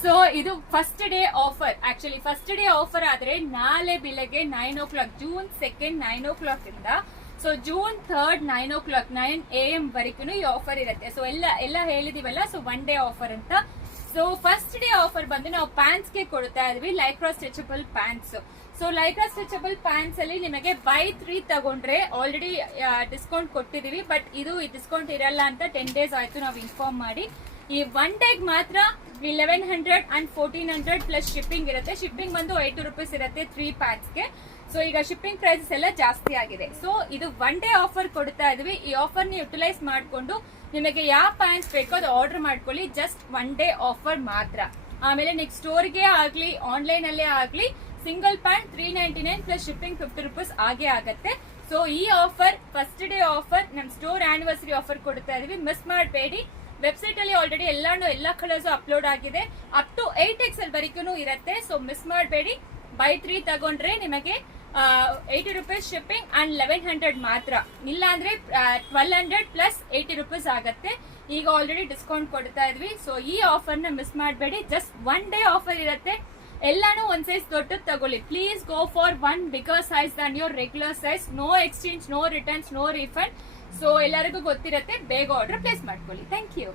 So ಇದು first day offer. Actually first day offer ಆದ್ರೆ ನಾಳೆ ಬೆಳಗ್ಗೆ 9 o'clock, June 2nd 9 o'clock ಇಂದ so June 3rd 9 o'clock 9 AM ವರೆಗೂ ಈ ಆಫರ್ ಇರುತ್ತೆ. ಸೊ ಎಲ್ಲ ಹೇಳಿದೀವಲ್ಲ, ಸೊ 1 day ಆಫರ್ ಅಂತ. ಸೊ ಫಸ್ಟ್ ಡೇ ಆಫರ್ ಬಂದು ನಾವು ಪ್ಯಾಂಟ್ಸ್ ಗೆ ಕೊಡ್ತಾ ಇದ್ವಿ, Lycra stretchable pants. So Lycra stretchable pants ಅಲ್ಲಿ ನಿಮಗೆ buy 3 ತಗೊಂಡ್ರೆ ಆಲ್ರೆಡಿ ಡಿಸ್ಕೌಂಟ್ ಕೊಟ್ಟಿದೀವಿ, ಬಟ್ ಇದು ಡಿಸ್ಕೌಂಟ್ ಇರಲ್ಲ ಅಂತ 10 days ಆಯ್ತು ನಾವು ಇನ್ಫಾರ್ಮ್ ಮಾಡಿ. ಈ 1 day ಮಾತ್ರ 1100 and 1400 ಪ್ಲಸ್ ಶಿಪ್ಪಿಂಗ್ ಇರುತ್ತೆ. ಶಿಪ್ಪಿಂಗ್ ಬಂದು 80 rupees ಇರುತ್ತೆ 3 packs ಗೆ. ಸೊ ಈಗ ಶಿಪ್ಪಿಂಗ್ ಪ್ರೈಸಸ್ ಎಲ್ಲ ಜಾಸ್ತಿ ಆಗಿದೆ. ಸೊ ಇದು 1 day ಆಫರ್ ಕೊಡ್ತಾ ಇದೀವಿ. ಈ ಆಫರ್ ನ ಯುಟಿಲೈಸ್ ಮಾಡ್ಕೊಂಡು ನಿಮಗೆ ಯಾವ ಪ್ಯಾಂಟ್ಸ್ ಬೇಕೋ ಅದು ಆರ್ಡರ್ ಮಾಡ್ಕೊಳ್ಳಿ. ಜಸ್ಟ್ 1 day ಆಫರ್ ಮಾತ್ರ. ಆಮೇಲೆ ನೆಕ್ಸ್ಟ್ ಸ್ಟೋರ್ಗೆ ಆಗ್ಲಿ ಆನ್ಲೈನ್ ಅಲ್ಲೇ ಆಗ್ಲಿ single pant 399 plus shipping 50 rupees ಆಗೇ ಆಗತ್ತೆ. ಸೊ ಈ ಆಫರ್ ಫಸ್ಟ್ ಡೇ ಆಫರ್, ನಮ್ ಸ್ಟೋರ್ ಆನಿವರ್ಸರಿ ಆಫರ್ ಕೊಡ್ತಾ ಇದೀವಿ, ಮಿಸ್ ಮಾಡಬೇಡಿ. ವೆಬ್ಸೈಟ್ ಅಲ್ಲಿ ಆಲ್ರೆಡಿ ಎಲ್ಲ ಕಲರ್ಸ್ ಅಪ್ಲೋಡ್ ಆಗಿದೆ, ಅಪ್ ಟು 8XL ವರೆಗೂ ಇರುತ್ತೆ. ಸೊ ಮಿಸ್ ಮಾಡಬೇಡಿ. buy 3 ತಗೊಂಡ್ರೆ ನಿಮಗೆ 80 rupees ಶಿಪ್ಪಿಂಗ್ ಅಂಡ್ 1100 ಮಾತ್ರ. ಇಲ್ಲ ಅಂದ್ರೆ 1200 ಪ್ಲಸ್ 80 rupees ಆಗತ್ತೆ. ಈಗ ಆಲ್ರೆಡಿ ಡಿಸ್ಕೌಂಟ್ ಕೊಡ್ತಾ ಇದ್ವಿ. ಸೊ ಈ ಆಫರ್ ನ ಮಿಸ್ ಮಾಡಬೇಡಿ. ಜಸ್ಟ್ 1 day ಆಫರ್ ಇರುತ್ತೆ. ಎಲ್ಲಾನು ಒಂದ್ ಸೈಜ್ ದೊಡ್ಡದು ತಗೊಳ್ಳಿ. Please go for 1 bigger size than your regular size. No exchange, no returns, no refund. So ಎಲ್ಲರಿಗೂ ಗೊತ್ತಿರುತ್ತೆ. ಬೇಗ ಆರ್ಡರ್ ಪ್ಲೇಸ್ ಮಾಡ್ಕೊಳ್ಳಿ. Thank you.